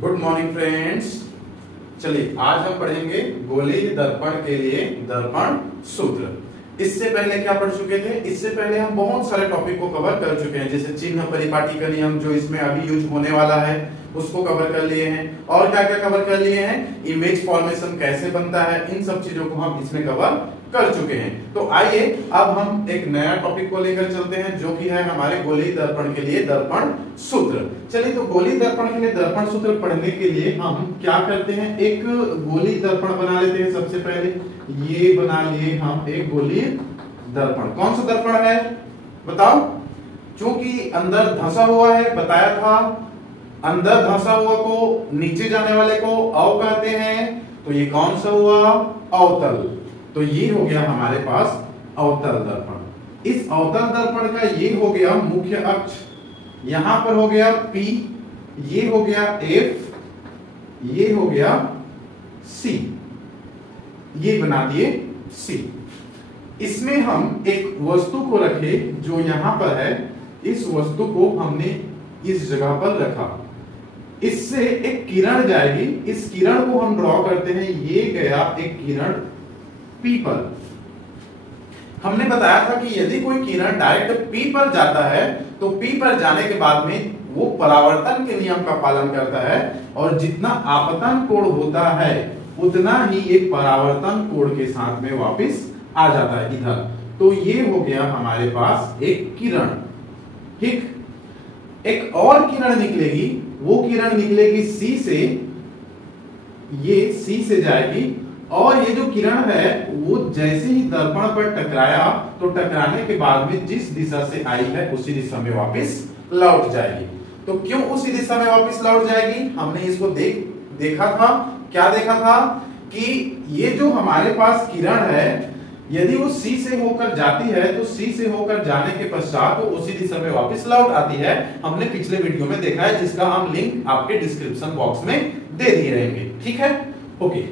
Good morning friends. चलिए आज हम पढ़ेंगे गोलीय दर्पण के लिए दर्पण सूत्र। इससे पहले क्या पढ़ चुके थे? इससे पहले हम बहुत सारे टॉपिक को कवर कर चुके हैं, जैसे चिन्ह परिपाटी का नियम जो इसमें अभी यूज होने वाला है उसको कवर कर लिए हैं। और क्या क्या कवर कर लिए हैं? इमेज फॉर्मेशन कैसे बनता है, इन सब चीजों को हम इसमें कवर कर चुके हैं। तो आइए अब हम एक नया टॉपिक को लेकर चलते हैं जो कि है हमारे गोलीय दर्पण के लिए दर्पण सूत्र। चलिए तो गोलीय दर्पण के लिए दर्पण सूत्र पढ़ने के लिए हम क्या करते हैं, एक गोलीय दर्पण बना लेते हैं। सबसे पहले ये बना लिए हम एक गोलीय दर्पण। कौन सा दर्पण है बताओ? क्योंकि अंदर धंसा हुआ है, बताया था अंदर धंसा हुआ को नीचे जाने वाले को अव कहते हैं, तो ये कौन सा हुआ? अवतल। तो ये हो गया हमारे पास अवतल दर्पण। इस अवतल दर्पण का ये हो गया मुख्य अक्ष, यहां पर हो गया P, ये हो गया F, ये हो गया C, ये बना दिए C। इसमें हम एक वस्तु को रखे जो यहां पर है, इस वस्तु को हमने इस जगह पर रखा, इससे एक किरण जाएगी, इस किरण को हम ड्रॉ करते हैं। ये गया एक किरण P पर। हमने बताया था कि यदि कोई किरण डायरेक्ट P पर जाता है तो P पर जाने के बाद में वो परावर्तन के नियम का पालन करता है, और जितना आपतन कोण होता है उतना ही एक परावर्तन कोण के साथ में वापस आ जाता है इधर। तो ये हो गया हमारे पास एक किरण। ठीक, एक और किरण निकलेगी, वो किरण निकलेगी C से, ये C से जाएगी, और ये जो किरण है वो जैसे ही दर्पण पर टकराया तो टकराने के बाद में जिस दिशा से आई है उसी दिशा में वापस लौट जाएगी। तो क्यों उसी दिशा में वापस लौट जाएगी? हमने इसको देखा था। क्या देखा था कि ये जो हमारे पास किरण है, यदि वो C से होकर जाती है तो C से होकर जाने के पश्चात वो उसी दिशा में वापस लौट आती है। हमने पिछले वीडियो में देखा है, जिसका हम लिंक आपके डिस्क्रिप्शन बॉक्स में दे दिए रहेंगे। ठीक है, ओके।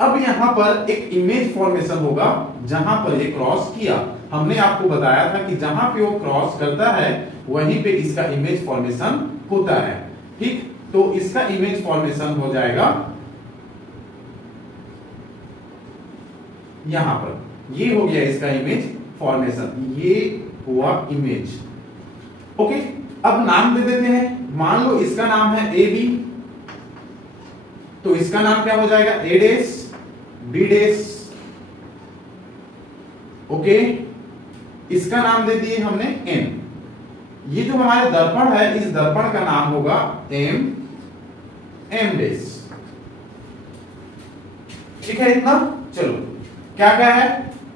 अब यहां पर एक इमेज फॉर्मेशन होगा जहां पर ये क्रॉस किया। हमने आपको बताया था कि जहां पे वो क्रॉस करता है वहीं पे इसका इमेज फॉर्मेशन होता है। ठीक, तो इसका इमेज फॉर्मेशन हो जाएगा यहां पर। ये हो गया इसका इमेज फॉर्मेशन, ये हुआ इमेज। ओके, अब नाम दे देते हैं। मान लो इसका नाम है ए बी, तो इसका नाम क्या हो जाएगा? ए डेस बी डेस। ओके, इसका नाम दे दिए हमने एम। ये जो हमारे दर्पण है, इस दर्पण का नाम होगा एम, एम डेस। ठीक है इतना? चलो, क्या क्या है?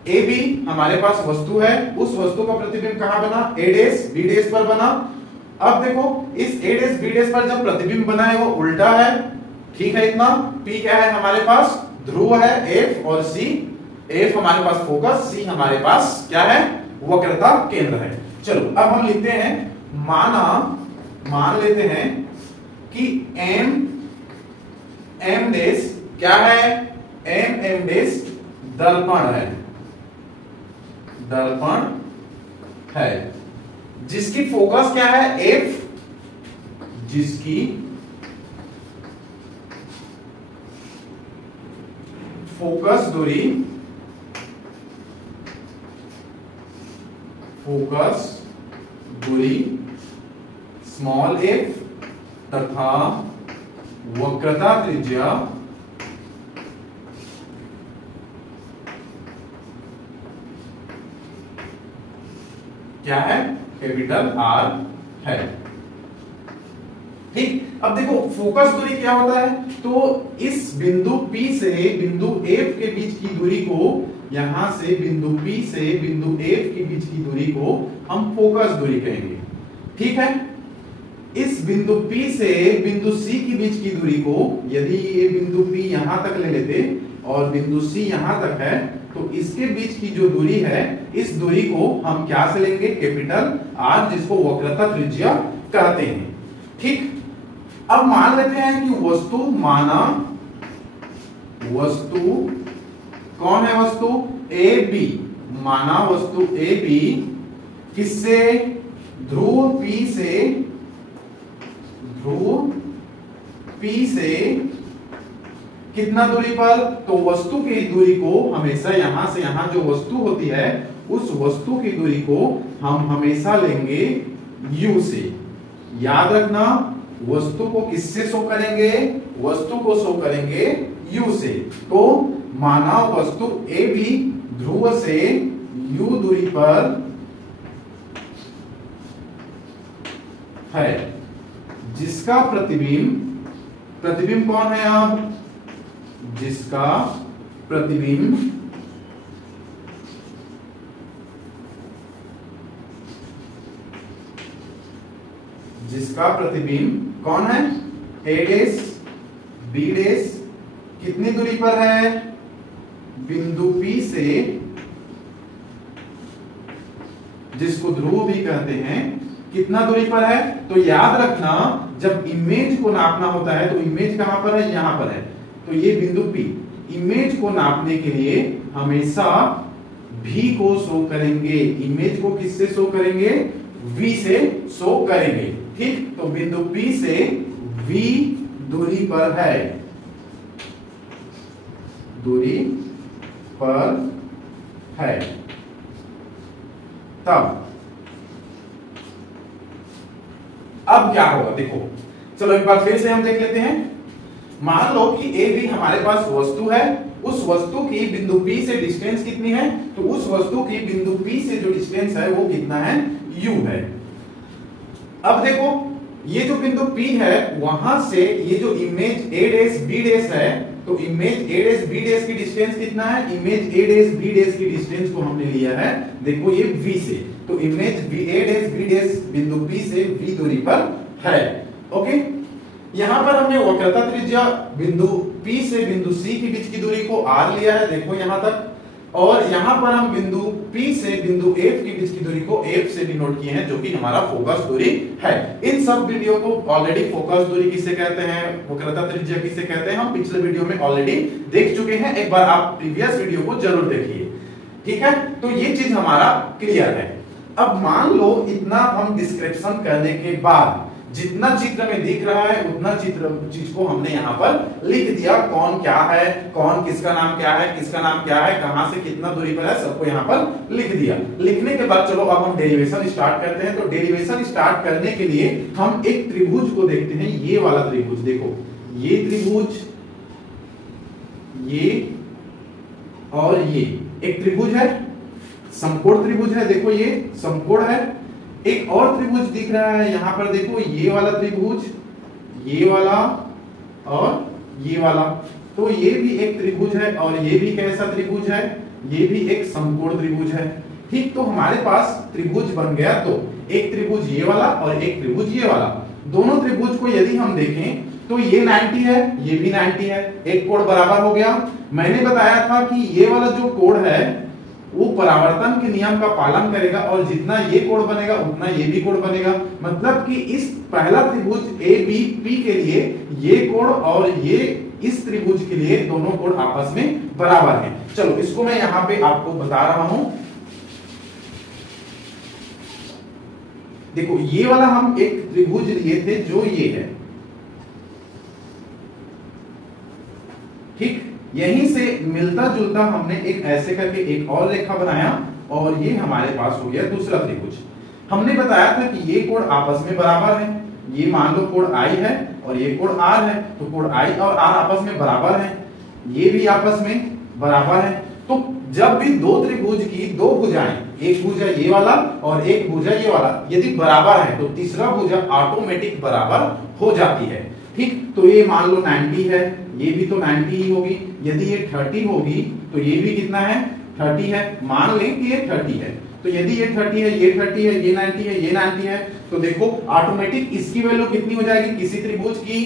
ए बी हमारे पास वस्तु है, उस वस्तु का प्रतिबिंब कहां बना? ए डेस बी डेस पर बना। अब देखो, इस ए डेस बी डेस पर जब प्रतिबिंब बना है वो उल्टा है। ठीक है इतना? पी क्या है हमारे पास? ध्रुव है एफ, और सी, एफ हमारे पास फोकस, सी हमारे पास क्या है? वक्रता केंद्र है। चलो अब हम लिखते हैं, मान लेते हैं कि एम, एम डेस क्या है? एम, एम डेस दर्पण है, दर्पण है जिसकी फोकस क्या है? एफ, जिसकी फोकस दूरी, फोकस दूरी स्मॉल एफ तथा वक्रता त्रिज्या क्या है? कैपिटल आर है। ठीक, अब देखो फोकस दूरी क्या होता है, तो इस बिंदु P से बिंदु F के बीच की दूरी को, यहां से बिंदु P से बिंदु F के बीच की दूरी को हम फोकस दूरी कहेंगे। ठीक है, इस बिंदु P से बिंदु C के बीच की दूरी को, यदि ये बिंदु P यहां तक ले लेते और बिंदु C यहां तक है, तो इसके बीच की जो दूरी है, इस दूरी को हम क्या से लेंगे? कैपिटल आर, जिसको वक्रता त्रिज्या कहते हैं। ठीक, अब मान लेते हैं कि वस्तु, माना वस्तु कौन है? वस्तु ए बी। माना वस्तु ए बी किससे? ध्रुव P से, ध्रुव P से कितना दूरी पर, तो वस्तु की दूरी को हमेशा यहां से यहां जो वस्तु होती है उस वस्तु की दूरी को हम हमेशा लेंगे U से। याद रखना वस्तु को किससे शो करेंगे, वस्तु को शो करेंगे U से। तो माना वस्तु A भी ध्रुव से U दूरी पर है, जिसका प्रतिबिंब कौन है, अब जिसका प्रतिबिंब कौन है, A डैश B डैश कितनी दूरी पर है, बिंदु P से, जिसको ध्रुव भी कहते हैं, कितना दूरी पर है। तो याद रखना जब इमेज को नापना होता है तो इमेज कहां पर है, यहां पर है। तो ये बिंदु P, इमेज को नापने के लिए हमेशा V को शो करेंगे। इमेज को किससे शो करेंगे, V से शो करेंगे। ठीक, तो बिंदु P से V दूरी पर है, दूरी पर है। तब अब क्या होगा, देखो चलो एक बार फिर से हम देख लेते हैं। मान लो कि ए भी हमारे पास वस्तु है, उस वस्तु की बिंदु P से डिस्टेंस कितनी है, तो उस वस्तु की बिंदु P से जो डिस्टेंस है वो कितना है, U है। अब देखो ये जो बिंदु P है वहां से ये जो image A dash B dash है, तो image A dash B dash की डिस्टेंस कितना है, image A dash B dash की डिस्टेंस को हमने लिया है, देखो ये V से। तो image A dash B dash बिंदु P से V दूरी पर है। ओके, यहां पर हमने वक्रता त्रिज्या बिंदु P से बिंदु C के बीच की दूरी को R लिया है, देखो यहां तक। और यहां पर हम बिंदु P से बिंदु F के बीच की दूरी को F से डिनोट किए हैं, जो कि हमारा फोकस दूरी है। इन सब वीडियो को ऑलरेडी फोकस दूरी किसे कहते हैं, वक्रता त्रिज्या किसे कहते हैं, हम पिछले वीडियो में ऑलरेडी देख चुके हैं। एक बार आप प्रीवियस वीडियो को जरूर देखिए। ठीक है, तो ये चीज हमारा क्लियर है। अब मान लो इतना हम डिस्क्रिप्शन करने के बाद जितना चित्र में दिख रहा है उतना चीज को हमने यहाँ पर लिख दिया, कौन क्या है, कौन किसका नाम क्या है, किसका नाम क्या है, कहां से कितना दूरी पर है, सबको यहाँ पर लिख दिया। लिखने के बाद चलो अब हम डेरिवेशन स्टार्ट करते हैं। तो डेरिवेशन स्टार्ट करने के लिए हम एक त्रिभुज को देखते हैं, ये वाला त्रिभुज। देखो ये त्रिभुज, ये और ये एक त्रिभुज है, समकोण त्रिभुज है। देखो ये समकोण है। एक और त्रिभुज दिख रहा है यहां पर, देखो ये वाला त्रिभुज, ये वाला और ये वाला। तो ये भी एक त्रिभुज है और ये भी कैसा त्रिभुज है, ये भी एक समकोण त्रिभुज है। ठीक, तो हमारे पास त्रिभुज बन गया। तो एक त्रिभुज ये वाला और एक त्रिभुज ये वाला, दोनों त्रिभुज को यदि हम देखें तो ये 90 है, ये भी 90 है, एक कोण बराबर हो गया। मैंने बताया था कि ये वाला जो कोण है वो परावर्तन के नियम का पालन करेगा और जितना ये कोण बनेगा उतना ये भी कोण बनेगा। मतलब कि इस पहला त्रिभुज ए बी पी के लिए ये कोण और ये इस त्रिभुज के लिए दोनों कोण आपस में बराबर हैं। चलो इसको मैं यहां पे आपको बता रहा हूं। देखो ये वाला हम एक त्रिभुज लिए थे जो ये है, ठीक, यहीं से मिलता जुलता हमने एक ऐसे करके एक और रेखा बनाया और ये हमारे पास हो गया दूसरा त्रिभुज। हमने बताया था कि ये कोण आपस में बराबर है, ये मान लो कोण I है और ये कोण R है, तो कोण I और R आपस में बराबर है, ये भी आपस में बराबर है। तो जब भी दो त्रिभुज की दो भुजाएं, एक भुजा ये वाला और एक भुजा ये वाला यदि बराबर है तो तीसरा भुजा ऑटोमेटिक बराबर हो जाती है। ठीक, तो ये मान लो 90 है, ये भी तो 90 ही होगी। यदि ये 30 होगी तो ये भी कितना है, 30 है। मान लें कि ये 30 है, तो यदि ये 30 है, ये 30 है, ये 90 है, ये 90 है, तो देखो ऑटोमेटिक इसकी वैल्यू कितनी हो जाएगी, किसी त्रिभुज की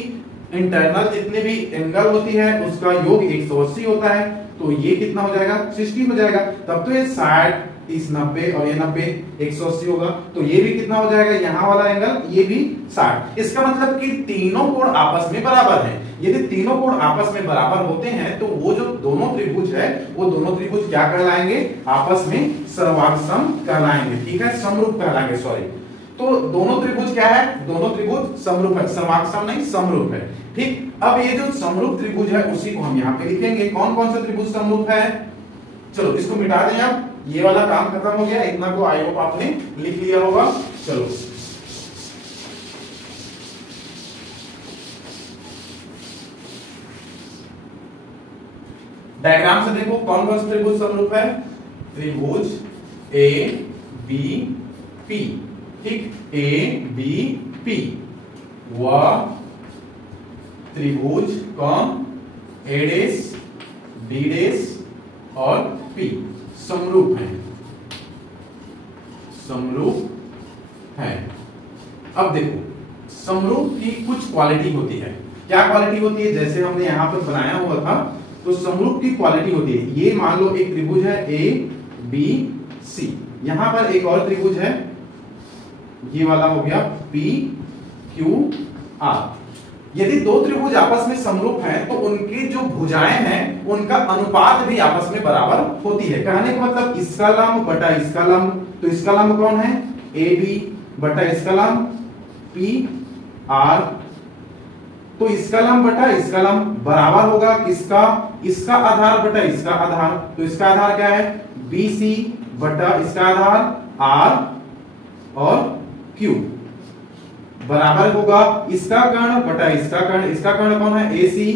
इंटरनल जितने भी एंगल होती है उसका योग 180 होता है, तो ये कितना हो जाएगा, 60 हो जाएगा। तब तो ये 60, 30, 90 और ये 90, 180 होगा। तो ये भी कितना हो जाएगा, यहाँ वाला एंगल ये भी 60। इसका मतलब कि तीनों कोण आपस में बराबर हैं। यदि तीनों कोण आपस में बराबर होते हैं तो वो जो दोनों त्रिभुज है वो दोनों त्रिभुज क्या कहलाएंगे, आपस में सर्वांग सम कहलाएंगे। ठीक है, समरूप कहलाएंगे, सॉरी। तो दोनों त्रिभुज क्या है, दोनों त्रिभुज समरूप है, समक्षम नहीं समरूप है। ठीक, अब ये जो समरूप त्रिभुज है उसी को हम यहाँ पे लिखेंगे। कौन कौन सा त्रिभुज समरूप है, चलो इसको मिटा दें। अब ये वाला काम खत्म हो गया, इतना को आई होप आपने लिख लिया होगा। चलो डायग्राम से देखो कौन कौन सा त्रिभुज समरूप है। त्रिभुज ए बी पी, ठीक, ए बी पी व त्रिभुज कौन ए डेस बी डेस और पी समरूप है, समरूप है। अब देखो समरूप की कुछ क्वालिटी होती है। क्या क्वालिटी होती है, जैसे हमने यहां पर बनाया हुआ था, तो समरूप की क्वालिटी होती है। ये मान लो एक त्रिभुज है ए बी सी, यहां पर एक और त्रिभुज है, ये वाला हो गया पी क्यू आर। यदि दो त्रिभुज आपस में समरूप हैं तो उनकी जो भुजाएं हैं उनका अनुपात भी आपस में बराबर होती है। कहने का मतलब इसका लंब बटा इसका लंब, तो इसका लंब कौन है ए बी बटा इसका लंब पी आर, तो इसका लंब बटा इसका लंब बराबर होगा किसका, इसका आधार बटा इसका आधार, तो इसका आधार क्या है बी सी बटा इसका आधार आर और क्यू, बराबर होगा इसका कर्ण बटा इसका कर्ण, इसका कर्ण कौन है ए सी,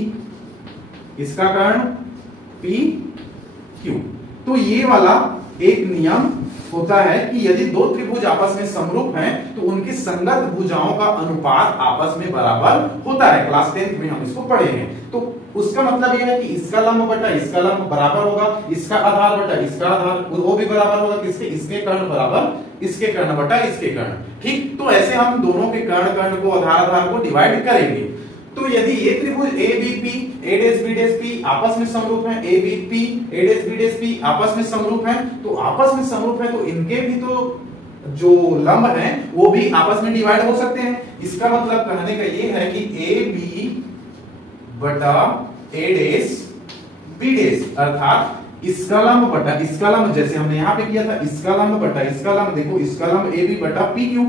इसका कर्ण पी क्यू। तो ये वाला एक नियम होता है कि यदि दो त्रिभुज आपस में समरूप हैं तो उनकी संगत भुजाओं का अनुपात आपस में बराबर होता है। क्लास 10th में हम इसको पढ़ेंगे। तो उसका मतलब यह है कि इसका लंब बटा इसका लंब बराबर होगा, इसका आधार बटा इसका आधार वो भी बराबर होगा किसके, इसके कर्ण बराबर इसके कर्ण बटा इसके कर्ण। ठीक, तो ऐसे हम दोनों के कर्ण कर्ण को आधार आधार को डिवाइड करेंगे। तो यदि ये त्रिभुज A B P A dash B dash P आपस में समरूप हैं, A B P A dash B dash P आपस में समरूप हैं, तो आपस में समरूप है तो इनके भी तो जो लंब हैं वो भी आपस में डिवाइड हो सकते हैं। इसका मतलब कहने का ये है कि ए बी बटा ए डेस बी डेस, अर्थात इसका लंब बटा इसका लंब, जैसे हमने यहां पे किया था, इसका लंब बटा इसका लंब, देखो इसका लंब ए बी बटा पी क्यू,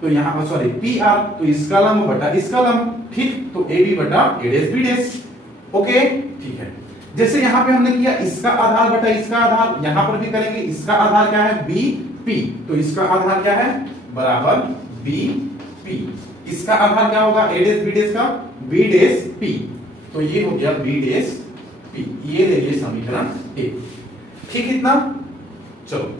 तो यहां सॉरी पी आर, तो इसका लंब बटा इसका लंब, ठीक, तो ए बी बटा ए डेस बी डेस। ओके, ठीक है। जैसे यहां पे हमने किया इसका आधार बटा इसका आधार, यहां पर भी करेंगे। इसका आधार क्या है बी पी, तो इसका आधार क्या है बराबर बी पी, इसका आधार क्या होगा ए डेस बी डेस का बी डेस पी, तो ये हो गया बी डेस पी। ये ले लिए समीकरण 1। ठीक, इतना। चलो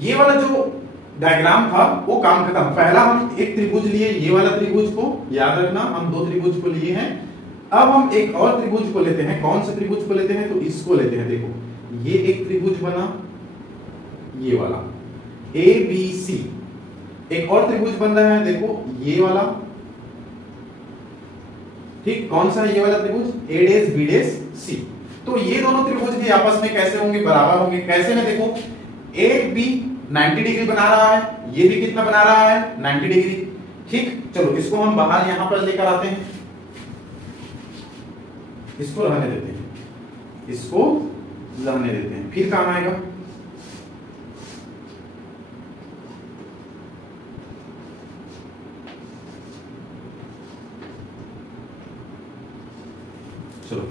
ये वाला जो डायग्राम था वो काम खत्म। पहला हम एक त्रिभुज लिए, ये वाला त्रिभुज को याद रखना, हम दो त्रिभुज को लिए हैं। अब हम एक और त्रिभुज को लेते हैं। कौन सा त्रिभुज को लेते हैं, तो इसको लेते हैं। देखो ये एक त्रिभुज बना, ये वाला ए बी सी। एक और त्रिभुज बन रहा है, देखो ये वाला, ठीक, कौन सा है ये वाला त्रिभुज ए डेस बी डेस सी। तो ये दोनों त्रिभुज भी आपस में कैसे होंगे, बराबर होंगे। कैसे में, देखो ए बी 90 डिग्री बना रहा है, ये भी कितना बना रहा है 90 डिग्री। ठीक, चलो इसको हम बाहर यहां पर लेकर आते हैं, इसको रहने देते हैं, इसको रहने देते हैं, फिर काम आएगा। चलो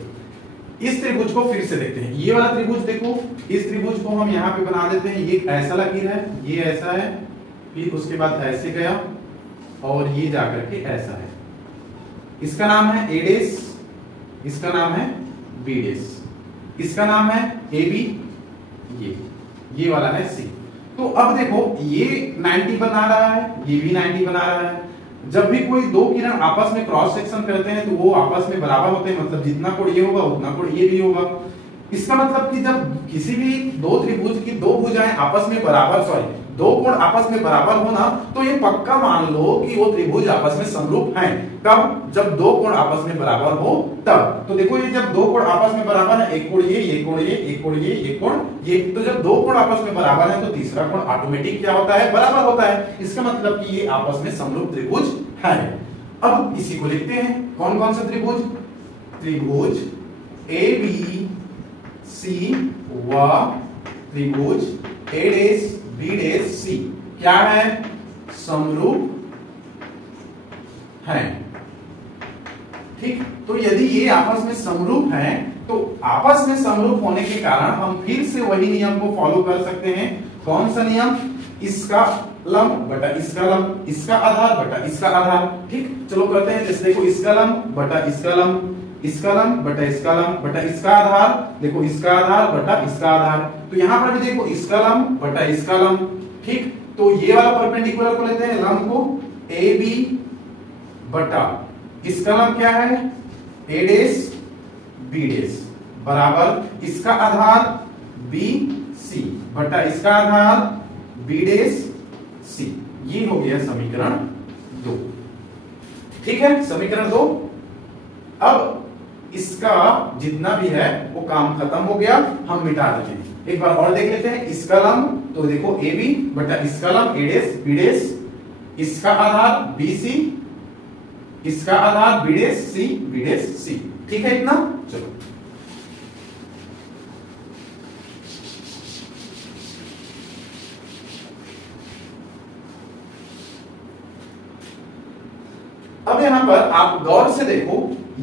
इस त्रिभुज को फिर से देखते हैं। ये वाला त्रिभुज देखो, इस त्रिभुज को हम यहां पे बना देते हैं। ये ऐसा लकीर है, ये ऐसा है, फिर उसके बाद ऐसे गया और ये जाकर के ऐसा है। इसका नाम है ए डेस, इसका नाम है बी डेस, इसका नाम है ए बी, ये वाला है सी। तो अब देखो ये 90 बना रहा है, ये भी 90 बना रहा है। जब भी कोई दो किरण आपस में क्रॉस सेक्शन करते हैं तो वो आपस में बराबर होते हैं, मतलब जितना कोण ये होगा उतना कोण ये भी होगा। इसका मतलब कि जब किसी भी दो त्रिभुज की दो भुजाएं आपस में बराबर, सॉरी दो कोण आपस में बराबर होना, तो ये पक्का मान लो कि वो त्रिभुज आपस में समरूप हैं। कब, जब दो कोण आपस में बराबर हो तब। तो देखो ये जब दो कोण आपस में बराबर है, एक कोण ये कोण ये, एक कोण ये कोण ये, तो जब दो कोण आपस में बराबर है तो तीसरा कोण ऑटोमेटिक क्या होता है, बराबर होता है। इसका मतलब कि ये आपस में समरूप त्रिभुज है। अब इसी को लिखते हैं। कौन कौन सा त्रिभुज, त्रिभुज ए बी सी व त्रिभुज ए डेस बी डेस सी क्या है, समरूप हैं। ठीक, तो यदि ये आपस में समरूप हैं तो आपस में समरूप होने के कारण हम फिर से वही नियम को फॉलो कर सकते हैं। कौन सा नियम? इसका लंब बटा इसका लंब, इसका आधार बटा इसका आधार। ठीक, चलो करते हैं। जैसे देखो इसका लंब बटा इसका लंब, इसका लंब बटा इसका लंब बटा इसका आधार, देखो इसका आधार बटा इसका आधार। तो यहां पर भी देखो इसका लंब बटा इसका लंब। ठीक, तो ये वाला परपेंडिकुलर को लेते हैं लंब को ए बी बटा इसका लंब क्या है ए डेस बी डेस बराबर इसका आधार बी सी बटा इसका आधार बी डेस सी। ये हो गया समीकरण 2। ठीक है, समीकरण 2। अब इसका जितना भी है वो काम खत्म हो गया, हम मिटा देते हैं। एक बार और देख लेते हैं। इसका लंब तो देखो ए बी बटा इसका लंब ए डेस बी डेस, इसका आधार बी सी, इसका आधार बी डेस सी। ठीक है इतना। चलो अब यहां पर आप गौर से देखो,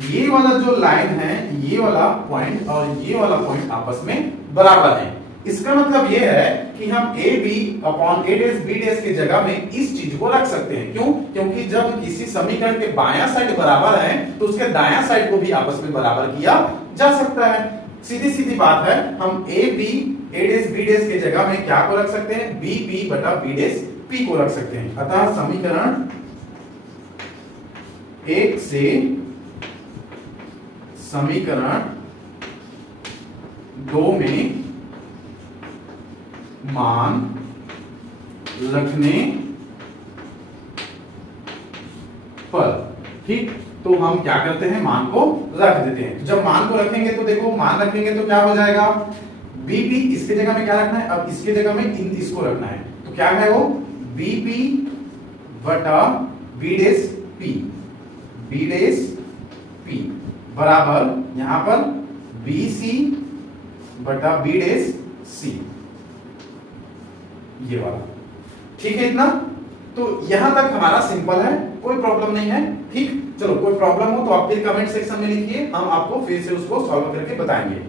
ये वाला जो लाइन है, ये वाला पॉइंट और ये वाला पॉइंट आपस में बराबर है। इसका मतलब ये है कि हम A B upon A dash B dash की जगह में इस चीज को रख सकते हैं। क्यों? क्योंकि जब किसी समीकरण के बायां साइड बराबर है तो उसके दायां साइड को भी आपस में बराबर किया जा सकता है। सीधी सीधी बात है, हम A B A dash B dash की जगह में क्या को रख सकते हैं? बी पी बटा बी डेस पी को रख सकते हैं। अतः समीकरण 1 से समीकरण 2 में मान रखने पर, ठीक, तो हम क्या करते हैं? मान को रख देते हैं। जब मान को रखेंगे तो देखो, मान रखेंगे तो क्या हो जाएगा? बीपी इसके जगह में क्या रखना है? अब इसके जगह में इसको रखना है। तो क्या है वो? बीपी बटा B dash P, B dash P बराबर यहां पर बी सी बटा बी डेस सी, ये वाला। ठीक है इतना। तो यहां तक हमारा सिंपल है, कोई प्रॉब्लम नहीं है। ठीक, चलो कोई प्रॉब्लम हो तो आप फिर कमेंट सेक्शन में लिखिए, हम आपको फिर से उसको सॉल्व करके बताएंगे।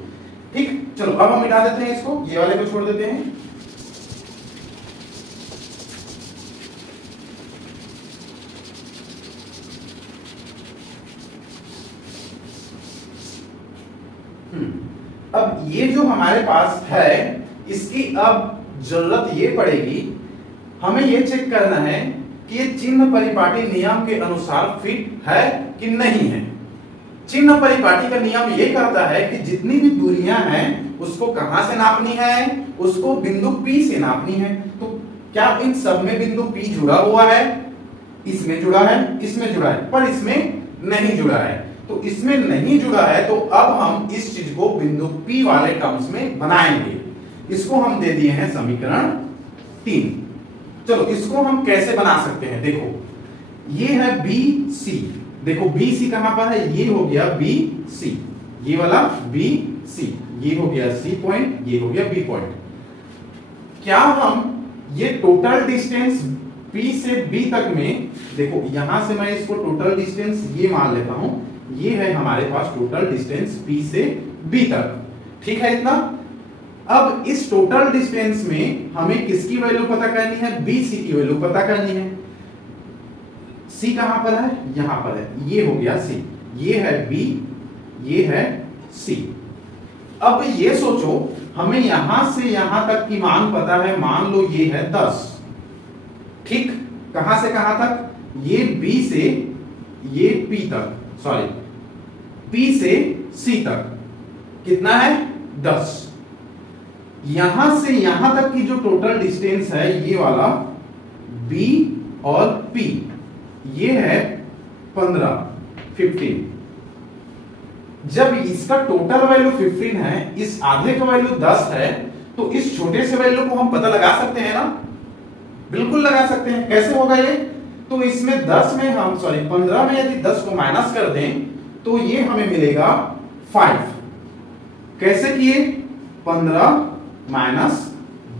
ठीक, चलो अब हम मिटा देते हैं इसको, ये वाले को छोड़ देते हैं। अब ये जो हमारे पास है, इसकी अब जरूरत ये पड़ेगी, हमें ये चेक करना है कि ये चिन्ह परिपाटी नियम के अनुसार फिट है कि नहीं है। चिन्ह परिपाटी का नियम ये कहता है कि जितनी भी दूरियां हैं उसको कहां से नापनी है? उसको बिंदु P से नापनी है। तो क्या इन सब में बिंदु P जुड़ा हुआ है? इसमें जुड़ा है, इसमें जुड़ा है, पर इसमें नहीं जुड़ा है। तो इसमें नहीं जुड़ा है तो अब हम इस चीज को बिंदु P वाले टर्म्स में बनाएंगे। इसको हम दे दिए हैं समीकरण 3। चलो इसको हम कैसे बना सकते हैं? देखो ये है बी सी, देखो बी सी कहां पर है? ये हो गया बी सी, ये वाला बी सी, ये हो गया सी पॉइंट, ये हो गया बी पॉइंट। क्या हम ये टोटल डिस्टेंस P से B तक में, देखो यहां से मैं इसको टोटल डिस्टेंस ये मान लेता हूं, ये है हमारे पास टोटल डिस्टेंस P से B तक। ठीक है इतना। अब इस टोटल डिस्टेंस में हमें किसकी वैल्यू पता करनी है? BC की वैल्यू पता करनी है। C कहां पर है? यहां पर है, ये हो गया C, ये है B, ये है C। अब ये सोचो, हमें यहां से यहां तक की मान पता है, मान लो ये है 10। ठीक, कहां से कहां तक? ये B से ये P तक, सॉरी P से C तक कितना है? 10। यहां से यहां तक की जो टोटल डिस्टेंस है, ये वाला B और P, ये है 15। जब इसका टोटल वैल्यू 15 है, इस आधे का वैल्यू 10 है, तो इस छोटे से वैल्यू को हम पता लगा सकते हैं ना? बिल्कुल लगा सकते हैं। कैसे होगा ये? तो इसमें 10 में हम, सॉरी 15 में यदि 10 को माइनस कर दें तो ये हमें मिलेगा 5। कैसे किए? 15 माइनस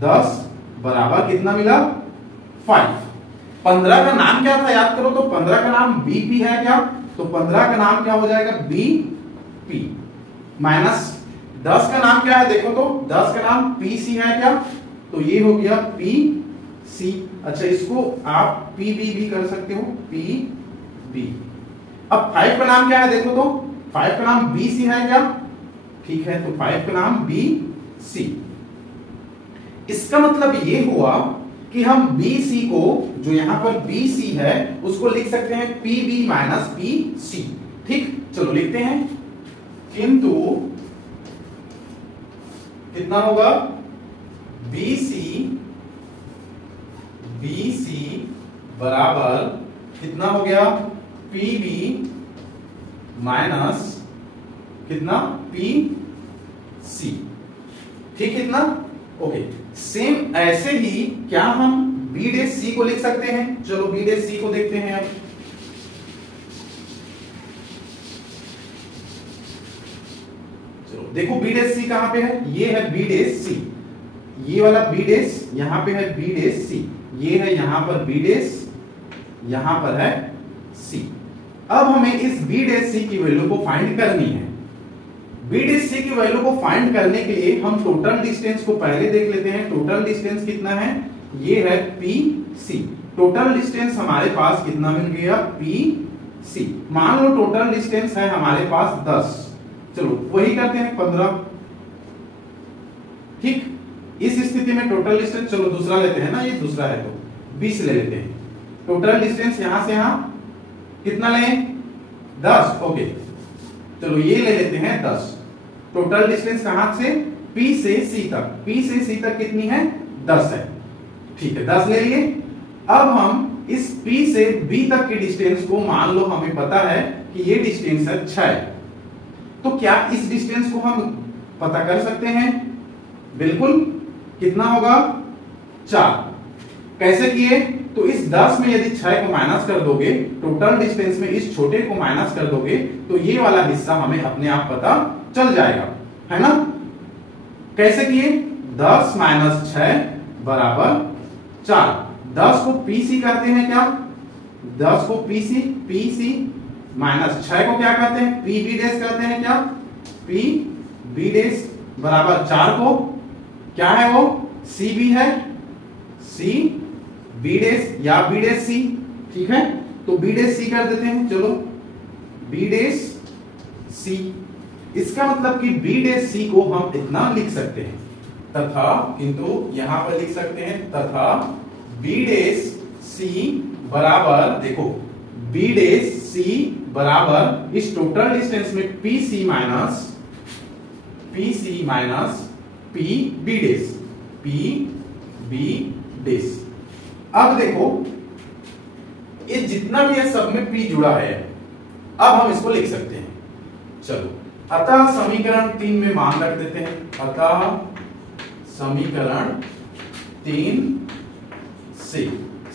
10 बराबर कितना मिला? 5। 15 का नाम क्या था याद करो, तो 15 का नाम बीपी है क्या, तो 15 का नाम क्या हो जाएगा बीपी, माइनस 10 का नाम क्या है देखो, तो 10 का नाम पीसी है क्या, तो ये हो गया पीसी। अच्छा इसको आप पीबी भी कर सकते हो, पीबी। अब 5 का नाम क्या है देखो, तो 5 का नाम बीसी है क्या, ठीक है, तो 5 का नाम बीसी। इसका मतलब ये हुआ कि हम BC को, जो यहां पर BC है, उसको लिख सकते हैं PB माइनस PC। ठीक, चलो लिखते हैं, किंतु कितना होगा BC बराबर कितना हो गया PB माइनस कितना PC। ठीक, कितना, ओके। सेम ऐसे ही क्या हम B' को लिख सकते हैं, चलो B' को देखते हैं। अब चलो देखो B' कहां पे है, ये है B', ये वाला B' यहां पे है B', ये है यहां पर B', यहां पर है C। अब हमें इस B' की वैल्यू को फाइंड करनी है। B' की वैल्यू को फाइंड करने के लिए हम टोटल डिस्टेंस को पहले देख लेते हैं। टोटल डिस्टेंस कितना है, ये है PC। टोटल डिस्टेंस हमारे पास कितना मिल गया PC। मान लो टोटल डिस्टेंस है हमारे पास 10, चलो वही करते हैं 15। ठीक, इस स्थिति में टोटल डिस्टेंस, चलो दूसरा लेते हैं ना, ये दूसरा है तो 20 ले लेते हैं। टोटल डिस्टेंस यहां से यहां कितना लें, 10, ओके, चलो ये ले लेते हैं 10। टोटल डिस्टेंस कहां से, P से C तक, P से C तक कितनी है, 10 है, ठीक है, 10 ले लिए। अब हम इस P से B तक की डिस्टेंस को, मान लो हमें पता है कि ये डिस्टेंस है 6, तो क्या इस डिस्टेंस को हम पता कर सकते हैं, बिल्कुल, कितना होगा 4। कैसे किए, तो इस 10 में यदि 6 को माइनस कर दोगे, टोटल डिस्टेंस में इस छोटे को माइनस कर दोगे, तो ये वाला हिस्सा हमें अपने आप पता चल जाएगा, है ना। कैसे किए, 10 माइनस 6 बराबर 4। 10 को PC करते हैं क्या, 10 को PC माइनस 6 को क्या करते हैं, PB' करते हैं क्या, PB' बराबर 4 को क्या है, वो CB है, CB' या B', ठीक है, तो B' कर देते हैं, चलो B'। इसका मतलब कि B' को हम इतना लिख सकते हैं, तथा, किंतु यहां पर लिख सकते हैं, तथा B' बराबर, देखो B' बराबर इस टोटल डिस्टेंस में PC माइनस PB'। अब देखो ये जितना भी है सब में P जुड़ा है, अब हम इसको लिख सकते हैं। चलो, अतः समीकरण 3 में मान रख देते हैं, अतः समीकरण 3 से,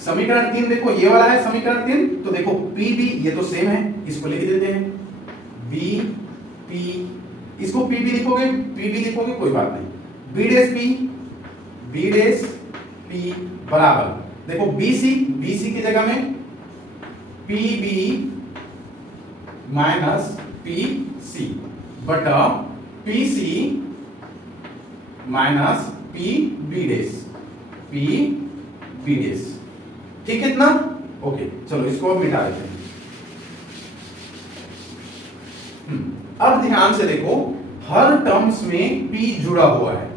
समीकरण 3 देखो ये वाला है समीकरण 3, तो देखो PB ये तो सेम है, इसको लिख देते हैं BP, इसको PB लिखोगे, PB लिखोगे कोई बात नहीं, B'P बराबर, देखो BC की जगह में PB माइनस PC बटा PC माइनस PB'। ठीक है इतना, ओके, चलो इसको अब मिटा देते हैं। अब ध्यान से देखो, हर टर्म्स में P जुड़ा हुआ है,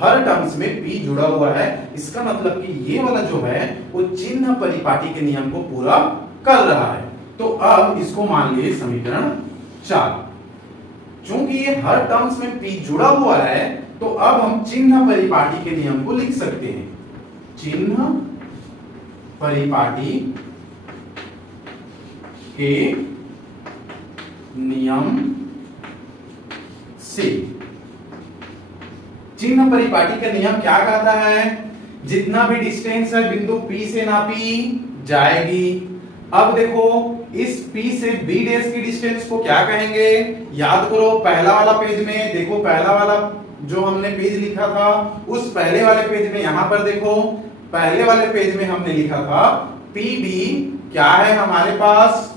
हर टर्म्स में P जुड़ा हुआ है, इसका मतलब कि ये वाला जो है वो चिन्ह परिपाटी के नियम को पूरा कर रहा है। तो अब इसको मान लिए समीकरण 4। चूंकि ये हर टर्म्स में P जुड़ा हुआ है, तो अब हम चिन्ह परिपाटी के नियम को लिख सकते हैं, चिन्ह परिपाटी के नियम से। चिन्ह परिपाटी का नियम क्या कहता है, जितना भी डिस्टेंस है बिंदु P से नापी जाएगी। अब देखो इस P से B' की डिस्टेंस को क्या कहेंगे, याद करो पहला वाला पेज में, देखो पहला वाला जो हमने पेज लिखा था, उस पहले वाले पेज में, यहां पर देखो पहले वाले पेज में हमने लिखा था पी बी क्या है हमारे पास,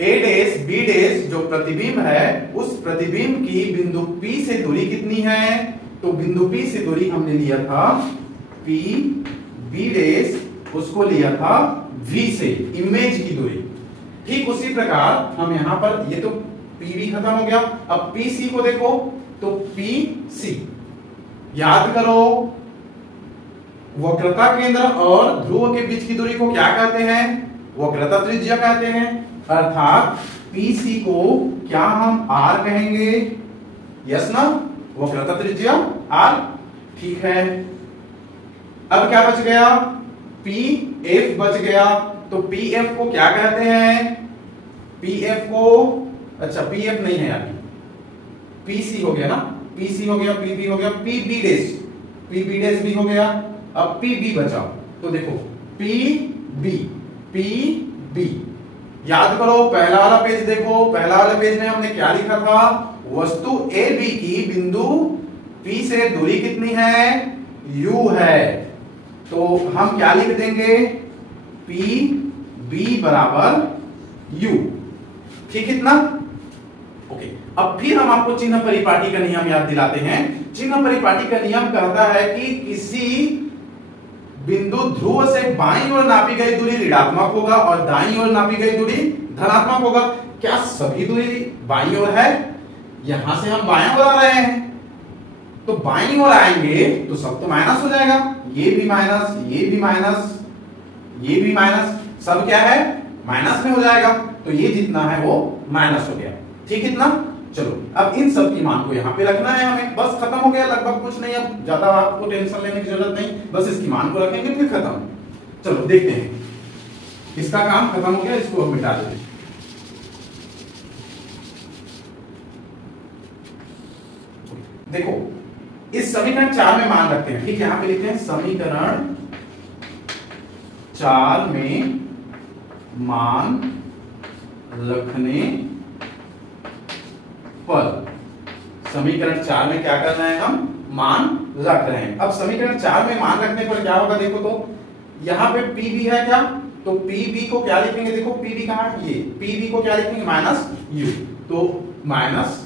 ए डैश बी डैश जो प्रतिबिंब है उस प्रतिबिंब की बिंदु P से दूरी कितनी है, तो बिंदु P से दूरी हमने लिया था P, B डैश उसको लिया था V से, इमेज की दूरी। ठीक उसी प्रकार हम यहां पर, ये तो PB खत्म हो गया, अब PC को देखो तो PC याद करो वक्रता केंद्र और ध्रुव के बीच की दूरी को क्या कहते हैं, वक्रता त्रिज्या कहते हैं। अर्थात PC को क्या हम R कहेंगे, यस ना, वक्रता त्रिज्या R। ठीक है, अब क्या बच गया, PF बच गया, तो PF को क्या कहते हैं, PF को, अच्छा PF नहीं है यार, PC हो गया ना, PC हो गया, PB हो गया, PB डैश, PB डैश भी हो गया, अब PB बचा, तो देखो PB याद करो, पहला वाला पेज देखो, पहला वाला पेज में हमने क्या लिखा था, वस्तु AB की बिंदु P से दूरी कितनी है, U है, तो हम क्या लिख देंगे, PB बराबर U। ठीक इतना, ओके। अब फिर हम आपको चिन्ह परिपाटी का नियम याद दिलाते हैं। चिन्ह परिपाटी का नियम कहता है कि किसी बिंदु ध्रुव से बाईं ओर नापी गई दूरी ऋणात्मक होगा और दाईं ओर नापी गई दूरी धनात्मक होगा। क्या सभी दूरी बाईं ओर है, यहां से हम बाएं ओर आ रहे हैं, तो बाईं ओर आएंगे तो सब तो माइनस हो जाएगा, ये भी माइनस, ये भी माइनस, ये भी माइनस, सब क्या है माइनस में हो जाएगा, तो ये जितना है वो माइनस हो गया। ठीक इतना, चलो अब इन सब की मान को यहाँ पे रखना है हमें, बस खत्म हो गया, लगभग कुछ नहीं, अब ज्यादा आपको टेंशन लेने की जरूरत नहीं, बस इसकी मान को रखेंगे फिर खत्म। चलो देखते हैं, इसका काम खत्म हो गया, इसको अब मिटा देते हैं। देखो इस समीकरण 4 में मान रखते हैं, ठीक, यहां पे लिखते हैं समीकरण 4 में मान रखने पर, समीकरण 4 में क्या करना है, हम मान रख रहे हैं। अब समीकरण 4 में मान रखने पर क्या होगा, देखो तो यहां पे PB है क्या, तो PB को क्या लिखेंगे, देखो PB कहां है, ये PB को क्या लिखेंगे, माइनस U, तो माइनस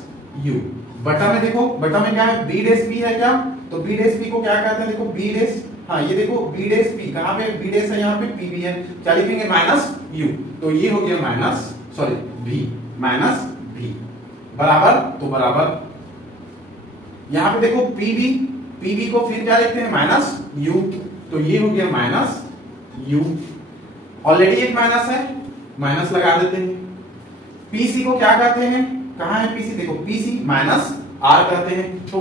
U बटा में, देखो बटा में क्या है, B डैश P है क्या, तो B डैश P को क्या कहते हैं, देखो B डैश, हाँ ये देखो B डैश P कहां पे, B डैश है यहाँ पे, PB है, क्या लिखेंगे माइनस U, तो ये हो गया minus, sorry V, minus V बराबर, तो बराबर यहां पे देखो PB को फिर क्या लिखते हैं, माइनस U, तो ये हो गया माइनस U, ऑलरेडी एक माइनस है, माइनस लगा देते हैं। PC को क्या कहते हैं, कहां है PC, देखो PC माइनस R कहते हैं, तो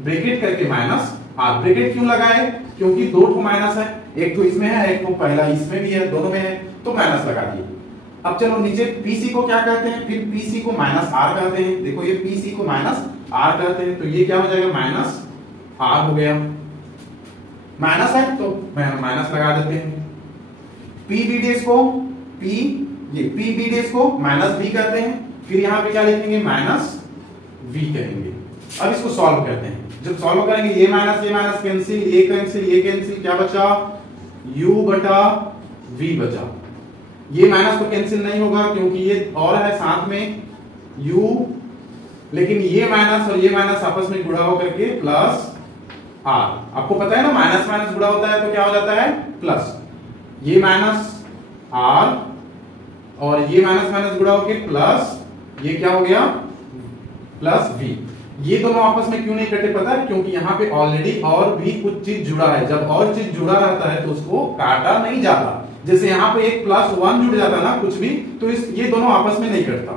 ब्रैकेट करके माइनस R, ब्रैकेट क्यों लगाए, क्योंकि दो ठो माइनस है, एक तो इसमें है, एक तो पहला इसमें भी है, दोनों में है, तो माइनस लगा दिए। अब चलो नीचे PC को क्या कहते हैं, फिर PC को माइनस R कहते हैं, देखो ये PC को माइनस R कहते हैं, तो ये क्या हो जाएगा, माइनस R हो गया, माइनस है तो माइनस लगा देते हैं। PB डैश को PB डैश को माइनस V कहते हैं, फिर यहाँ पे क्या लिखेंगे, माइनस V कहेंगे। अब इसको सॉल्व करते हैं, जब सॉल्व करेंगे ये माइनस कैंसिल, ये कैंसिल, क्या बचा, U बटा V बचा, ये माइनस तो कैंसिल नहीं होगा क्योंकि ये और है साथ में U, लेकिन ये माइनस और ये माइनस आपस में जुड़ा होकर के प्लस R, आपको पता है ना माइनस माइनस जुड़ा होता है तो क्या हो जाता है प्लस, ये माइनस R और ये माइनस माइनस जुड़ा होकर प्लस, ये क्या हो गया प्लस V। ये दोनों आपस में क्यों नहीं कटे पता है, क्योंकि यहाँ पे ऑलरेडी और भी कुछ चीज जुड़ा है, जब और चीज जुड़ा रहता है तो उसको काटा नहीं जाता, जैसे यहाँ पे एक +1 जुड़ जाता ना कुछ भी, तो ये दोनों आपस में नहीं कटता,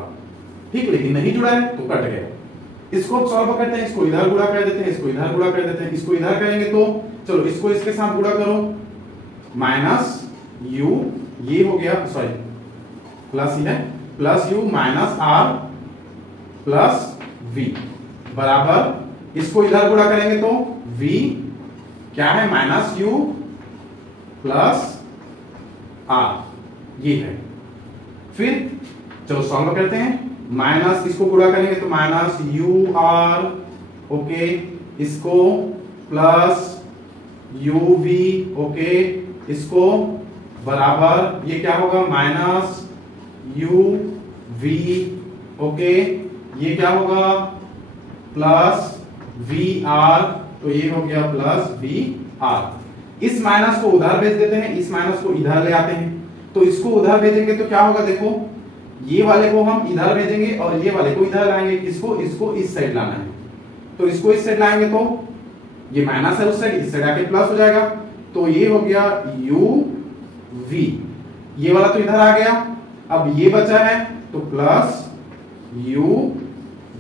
ठीक, लेकिन नहीं जुड़ा है तो कट गया। इसको सॉल्व करते हैं, इसको इधर गुणा कर देते हैं, इसको इधर गुणा कर देते हैं, इसको इधर करेंगे तो चलो इसको इसके साथ गुणा करो, माइनस U, ये हो गया, सॉरी प्लस ही है, plus U minus R plus V बराबर, इसको इधर गुणा करेंगे तो V क्या है, माइनस U प्लस R, ये है। फिर चलो सॉल्व करते हैं, माइनस इसको गुणा करेंगे तो माइनस UR, ओके, इसको प्लस UV, ओके, इसको बराबर ये क्या होगा माइनस यू वी, ओके, ये क्या होगा प्लस वी आर, तो ये हो गया प्लस वी आर। इस माइनस को उधर भेज देते हैं, इस माइनस को इधर ले आते हैं, तो इसको उधर भेजेंगे तो क्या होगा, देखो ये वाले को हम इधर भेजेंगे और ये वाले को इधर लाएंगे, किसको, इसको इस साइड लाना है, तो इसको इस साइड लाएंगे तो ये माइनस है उस साइड, इस साइड आके प्लस हो जाएगा, तो ये हो गया यू वी, ये वाला तो इधर आ गया, अब ये बचा है तो प्लस यू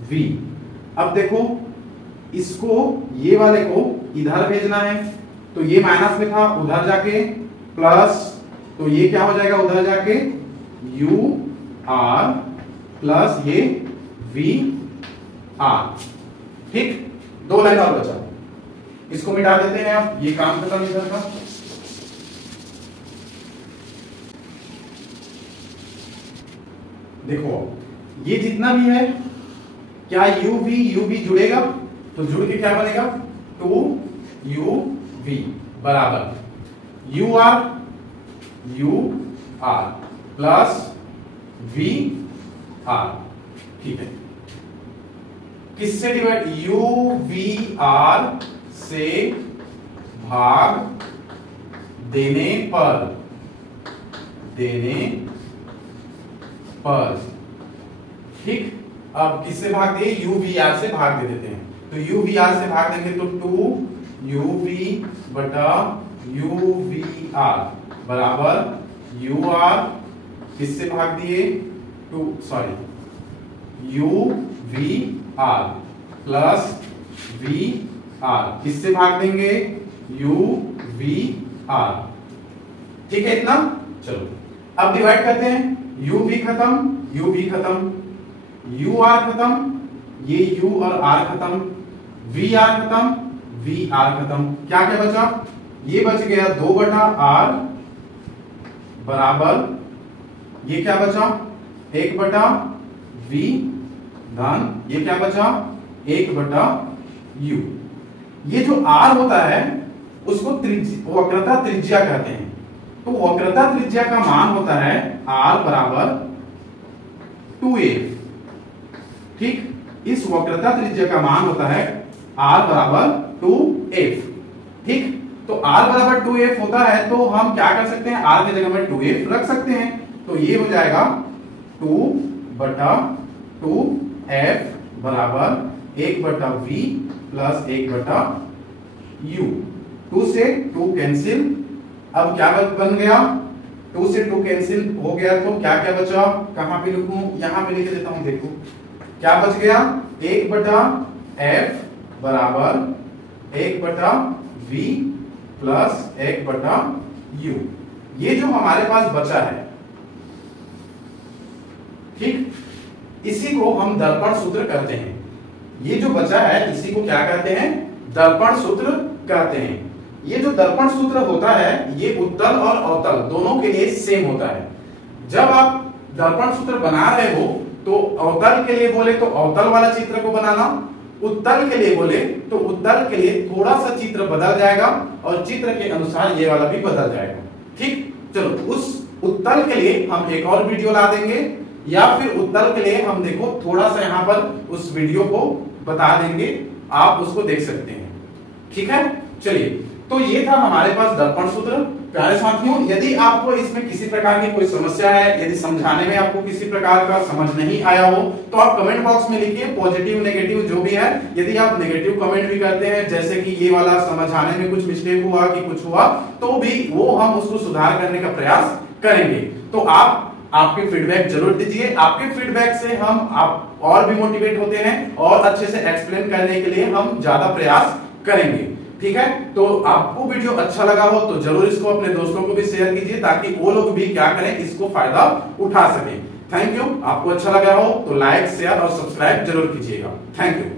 वी। अब देखो इसको ये वाले को इधर भेजना है, तो ये माइनस में था उधर जाके प्लस, तो ये क्या हो जाएगा उधर जाके यू आर प्लस ये वी आर। ठीक, दो लाइन और बचा, इसको मिटा देते हैं आप, ये काम खत्म इधर का। देखो ये जितना भी है क्या यू वी जुड़ेगा, तो जुड़ के क्या बनेगा 2uv बराबर U R plus V R. ठीक है, किससे डिवाइड, यू वी आर से भाग देने पर ठीक। अब किससे भाग दिए, यू वी आर से भाग दे देते हैं, तो यू वी आर से भाग देंगे तो 2uv बटा यू वी आर बराबर यू आर, किससे भाग दिए U V R plus V R, किससे भाग देंगे यू वी आर। ठीक है इतना, चलो अब डिवाइड करते हैं, यू वी खत्म, यू आर खत्म, ये यू और आर खत्म, वी आर खत्म, वी आर खत्म, क्या क्या बचा, ये बच गया 2 बटा आर बराबर ये क्या बचा 1 बटा वी धन ये क्या बचा 1 बटा यू। ये जो आर होता है उसको वक्रता त्रिज्या कहते हैं, तो वक्रता त्रिज्या का मान होता है आर बराबर 2f। ठीक, इस वक्रता त्रिज्या का मान होता है r बराबर 2f। ठीक, तो r बराबर 2f होता है तो हम क्या कर सकते हैं, r की जगह में 2f रख सकते हैं, तो ये हो जाएगा 2 बटा 2f बराबर 1 बटा v प्लस 1 बटा u। 2 से 2 कैंसिल, अब क्या बन गया 2 से 2 कैंसिल हो गया, तो क्या क्या बचा, कहां पे लिखूं, यहां पे लिख देता हूं, देखो क्या बच गया 1 बटा f बराबर 1 बटा v प्लस 1 बटा u। ये जो हमारे पास बचा है, ठीक, इसी को हम दर्पण सूत्र कहते हैं। ये जो बचा है इसी को क्या कहते हैं, दर्पण सूत्र कहते हैं। ये जो दर्पण सूत्र होता है ये उत्तल और अवतल दोनों के लिए सेम होता है। जब आप दर्पण सूत्र बना रहे हो तो अवतल के लिए बोले तो अवतल वाला चित्र को बनाना, उत्तल के लिए बोले तो उत्तल के लिए थोड़ा सा चित्र बदल जाएगा और चित्र के अनुसार ये वाला भी बदल जाएगा। ठीक, चलो उस उत्तल के लिए हम एक और वीडियो ला देंगे, या फिर उत्तल के लिए हम देखो थोड़ा सा यहाँ पर उस वीडियो को बता देंगे, आप उसको देख सकते हैं। ठीक है, चलिए, तो ये था हमारे पास दर्पण सूत्र। प्यारे साथियों, यदि आपको इसमें किसी प्रकार की कोई समस्या है, यदि समझाने में आपको किसी प्रकार का समझ नहीं आया हो तो आप कमेंट बॉक्स में लिखिए, पॉजिटिव नेगेटिव जो भी है। यदि आप नेगेटिव कमेंट भी करते हैं, जैसे कि ये वाला समझाने में कुछ मिस्टेक हुआ कि कुछ हुआ, तो भी वो हम उसको सुधार करने का प्रयास करेंगे। तो आपके फीडबैक जरूर दीजिए, आपके फीडबैक से हम आप और भी मोटिवेट होते हैं और अच्छे से एक्सप्लेन करने के लिए हम ज्यादा प्रयास करेंगे। ठीक है, तो आपको वीडियो अच्छा लगा हो तो जरूर इसको अपने दोस्तों को भी शेयर कीजिए, ताकि वो लोग भी क्या करें, इसको फायदा उठा सकें। Thank you. आपको अच्छा लगा हो तो लाइक शेयर और सब्सक्राइब जरूर कीजिएगा। Thank you.